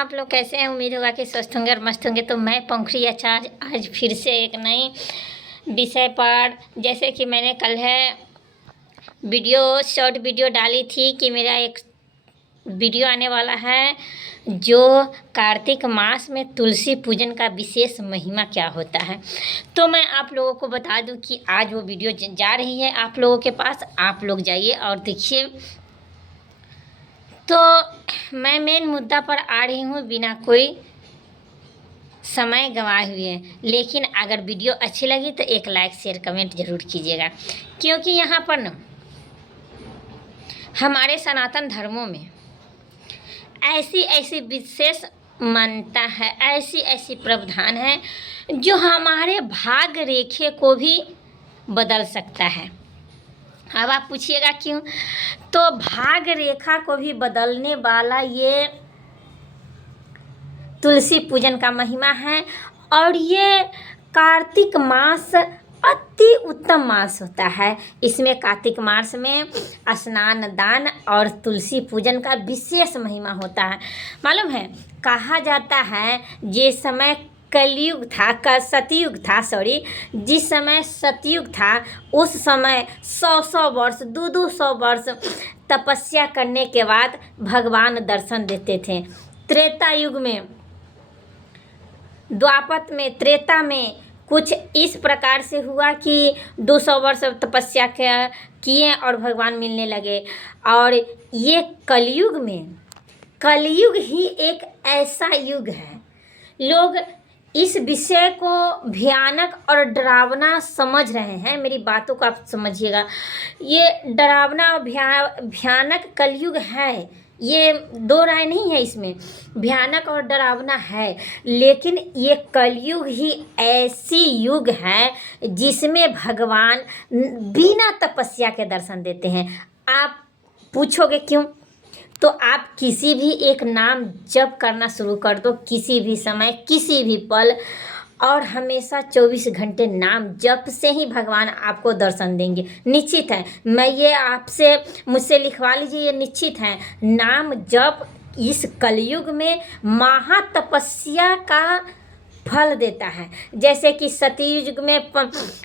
आप लोग कैसे हैं? उम्मीद होगा कि स्वस्थ होंगे और मस्त होंगे। तो मैं पंखुड़ी आचार्य आज फिर से एक नई विषय पर, जैसे कि मैंने कल शॉर्ट वीडियो डाली थी कि मेरा एक वीडियो आने वाला है जो कार्तिक मास में तुलसी पूजन का विशेष महिमा क्या होता है। तो मैं आप लोगों को बता दूं कि आज वो वीडियो जा रही है आप लोगों के पास। आप लोग जाइए और देखिए। तो मैं मेन मुद्दा पर आ रही हूँ बिना कोई समय गंवाए हुए। लेकिन अगर वीडियो अच्छी लगी तो एक लाइक शेयर कमेंट ज़रूर कीजिएगा, क्योंकि यहाँ पर ना हमारे सनातन धर्मों में ऐसी ऐसी विशेष मान्यता है, ऐसी ऐसी प्रावधान है जो हमारे भाग्य रेखे को भी बदल सकता है। अब आप पूछिएगा क्यों? तो भाग्य रेखा को भी बदलने वाला ये तुलसी पूजन का महिमा है। और ये कार्तिक मास अति उत्तम मास होता है। इसमें कार्तिक मास में स्नान दान और तुलसी पूजन का विशेष महिमा होता है। मालूम है, कहा जाता है जिस समय कलयुग था, जिस समय सतयुग था उस समय 100 वर्ष 200 वर्ष तपस्या करने के बाद भगवान दर्शन देते थे। त्रेता युग में, द्वापर में, त्रेता में कुछ इस प्रकार से हुआ कि 200 वर्ष तपस्या किए और भगवान मिलने लगे। और ये कलयुग ही एक ऐसा युग है, लोग इस विषय को भयानक और डरावना समझ रहे हैं। मेरी बातों को आप समझिएगा, ये डरावना और भयानक कलयुग है, ये दो राय नहीं है इसमें, भयानक और डरावना है। लेकिन ये कलयुग ही ऐसी युग है जिसमें भगवान बिना तपस्या के दर्शन देते हैं। आप पूछोगे क्यों? तो आप किसी भी एक नाम जप करना शुरू कर दो, किसी भी समय, किसी भी पल, और हमेशा 24 घंटे नाम जप से ही भगवान आपको दर्शन देंगे, निश्चित है। मैं ये मुझसे लिखवा लीजिए, ये निश्चित है। नाम जप इस कलयुग में महातपस्या का फल देता है। जैसे कि सतयुग में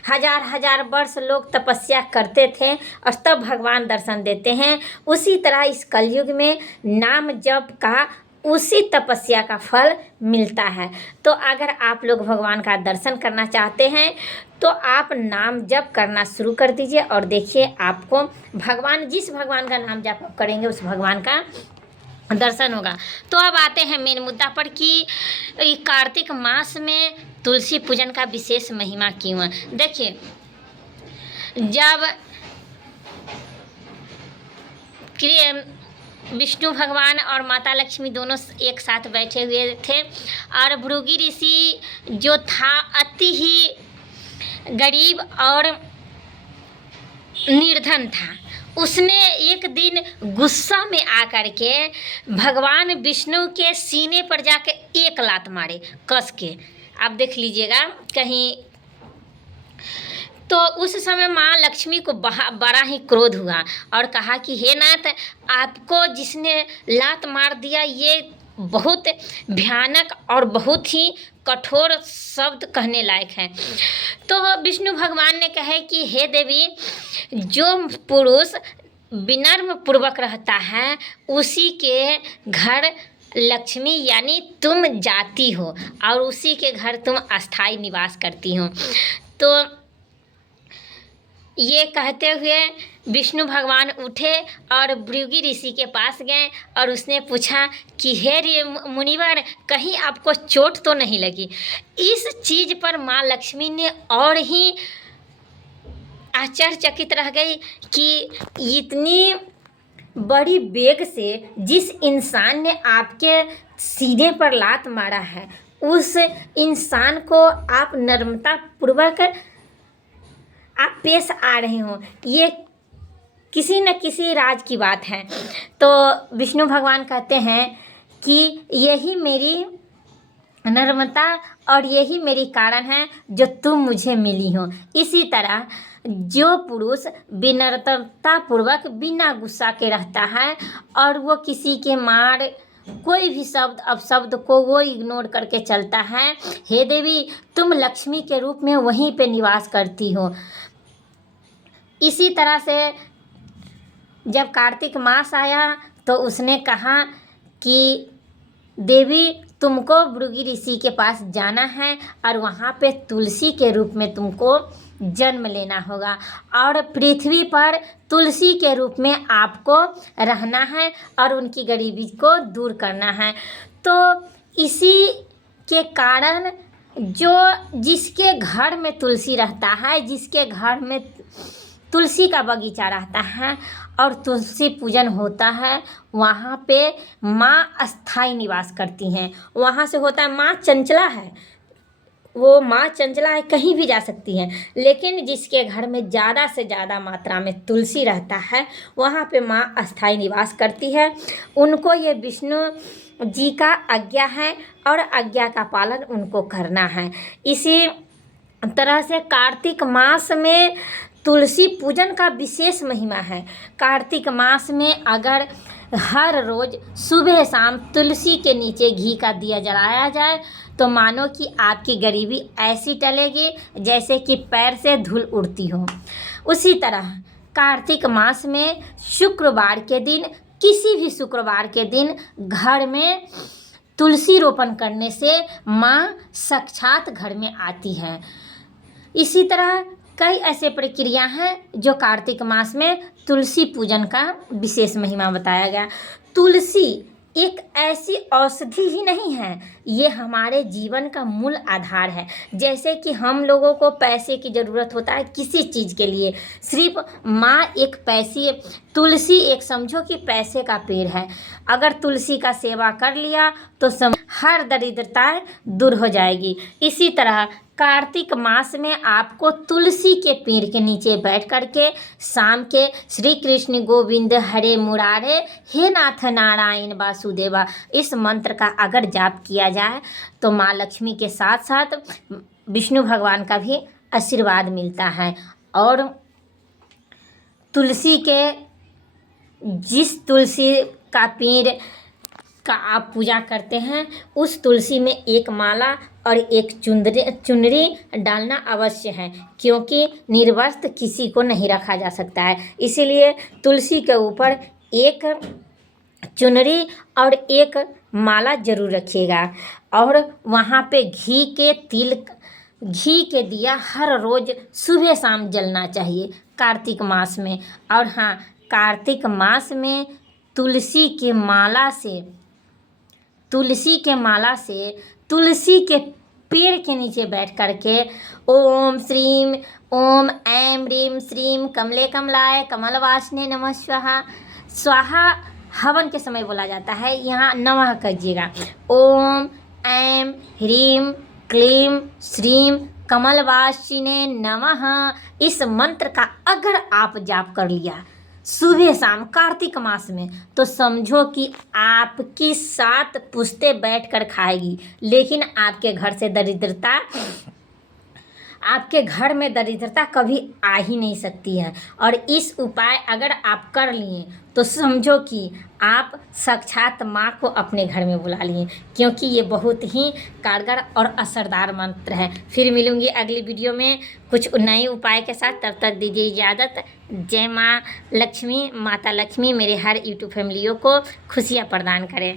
हजार वर्ष लोग तपस्या करते थे और तब भगवान दर्शन देते हैं, उसी तरह इस कलयुग में नाम जप का उसी तपस्या का फल मिलता है। तो अगर आप लोग भगवान का दर्शन करना चाहते हैं तो आप नाम जप करना शुरू कर दीजिए और देखिए आपको जिस भगवान का नाम जप करेंगे उस भगवान का दर्शन होगा। तो अब आते हैं मेन मुद्दा पर कि कार्तिक मास में तुलसी पूजन का विशेष महिमा क्यों है। देखिए, जब विष्णु भगवान और माता लक्ष्मी दोनों एक साथ बैठे हुए थे और भृगु ऋषि जो था अति ही गरीब और निर्धन था, उसने एक दिन गुस्सा में आकर के भगवान विष्णु के सीने पर जाके एक लात मारे कस के। आप देख लीजिएगा कहीं। तो उस समय माँ लक्ष्मी को बड़ा ही क्रोध हुआ और कहा कि हे नाथ, आपको जिसने लात मार दिया ये बहुत भयानक और बहुत ही कठोर शब्द कहने लायक है। तो विष्णु भगवान ने कहे कि हे देवी, जो पुरुष विनम्र पूर्वक रहता है उसी के घर लक्ष्मी यानी तुम जाती हो और उसी के घर तुम अस्थाई निवास करती हो। तो ये कहते हुए विष्णु भगवान उठे और भृगु ऋषि के पास गए और उसने पूछा कि हे मुनिवर, कहीं आपको चोट तो नहीं लगी? इस चीज़ पर माँ लक्ष्मी ने और ही आश्चर्यचकित रह गई कि इतनी बड़ी बेग से जिस इंसान ने आपके सीने पर लात मारा है उस इंसान को आप नम्रता पूर्वक आप पेश आ रहे हो, ये किसी न किसी राज की बात है। तो विष्णु भगवान कहते हैं कि यही मेरी नम्रता और यही मेरी कारण है जो तुम मुझे मिली हो। इसी तरह जो पुरुष विनम्रता पूर्वक बिना गुस्सा के रहता है और वो किसी के मार कोई भी शब्द अपशब्द को वो इग्नोर करके चलता है। हे देवी, तुम लक्ष्मी के रूप में वहीं पे निवास करती हो। इसी तरह से जब कार्तिक मास आया तो उसने कहा कि देवी, तुमको भृगु ऋषि के पास जाना है और वहाँ पे तुलसी के रूप में तुमको जन्म लेना होगा और पृथ्वी पर तुलसी के रूप में आपको रहना है और उनकी गरीबी को दूर करना है। तो इसी के कारण जिसके घर में तुलसी रहता है, जिसके घर में तुलसी का बगीचा रहता है और तुलसी पूजन होता है, वहाँ पे माँ अस्थाई निवास करती हैं। वहाँ से होता है माँ चंचला है, वो माँ चंचला है, कहीं भी जा सकती हैं। लेकिन जिसके घर में ज़्यादा से ज़्यादा मात्रा में तुलसी रहता है, वहाँ पे माँ अस्थाई निवास करती है। उनको ये विष्णु जी का आज्ञा है और आज्ञा का पालन उनको करना है। इसी तरह से कार्तिक मास में तुलसी पूजन का विशेष महिमा है। कार्तिक मास में अगर हर रोज़ सुबह शाम तुलसी के नीचे घी का दिया जलाया जाए तो मानो कि आपकी गरीबी ऐसी टलेगी जैसे कि पैर से धूल उड़ती हो। उसी तरह कार्तिक मास में शुक्रवार के दिन, किसी भी शुक्रवार के दिन घर में तुलसी रोपण करने से माँ साक्षात घर में आती है। इसी तरह कई ऐसे प्रक्रिया हैं जो कार्तिक मास में तुलसी पूजन का विशेष महिमा बताया गया। तुलसी एक ऐसी औषधि ही नहीं है, ये हमारे जीवन का मूल आधार है। जैसे कि हम लोगों को पैसे की ज़रूरत होता है किसी चीज़ के लिए, सिर्फ माँ एक पैसे, तुलसी एक समझो कि पैसे का पेड़ है। अगर तुलसी का सेवा कर लिया तो हर दरिद्रता दूर हो जाएगी। इसी तरह कार्तिक मास में आपको तुलसी के पेड़ के नीचे बैठ करके शाम के श्री कृष्ण गोविंद हरे मुरारे हे नाथ नारायण वासुदेवा इस मंत्र का अगर जाप किया जाए तो माँ लक्ष्मी के साथ साथ विष्णु भगवान का भी आशीर्वाद मिलता है। और तुलसी के जिस तुलसी का पेड़ का आप पूजा करते हैं उस तुलसी में एक माला और एक चुनरी डालना अवश्य है, क्योंकि निर्वस्त्र किसी को नहीं रखा जा सकता है। इसीलिए तुलसी के ऊपर एक चुनरी और एक माला जरूर रखिएगा। और वहाँ पे घी के दिया हर रोज़ सुबह शाम जलना चाहिए कार्तिक मास में। और हाँ, कार्तिक मास में तुलसी के माला से तुलसी के पेड़ के नीचे बैठ करके ओम श्रीम ओम ऐं ह्रीं श्रीं कमले कमलाय कमलवासने नमः स्वाहा स्वाहा हवन के समय बोला जाता है। यहाँ नमः कहिएगा। ओम ऐं ह्रीं क्लीं श्रीं कमलवासिने नमः। इस मंत्र का अगर आप जाप कर लिया सुबह शाम कार्तिक मास में तो समझो कि आपकी 7 पुश्तें बैठ कर खाएगी, लेकिन आपके घर में दरिद्रता कभी आ ही नहीं सकती है। और इस उपाय अगर आप कर लिए तो समझो कि आप साक्षात माँ को अपने घर में बुला लिए, क्योंकि ये बहुत ही कारगर और असरदार मंत्र है। फिर मिलूंगी अगली वीडियो में कुछ नए उपाय के साथ। तब तक दीजिए इजाज़त। जय माँ लक्ष्मी। माता लक्ष्मी मेरे हर यूट्यूब फैमिलियों को खुशियाँ प्रदान करें।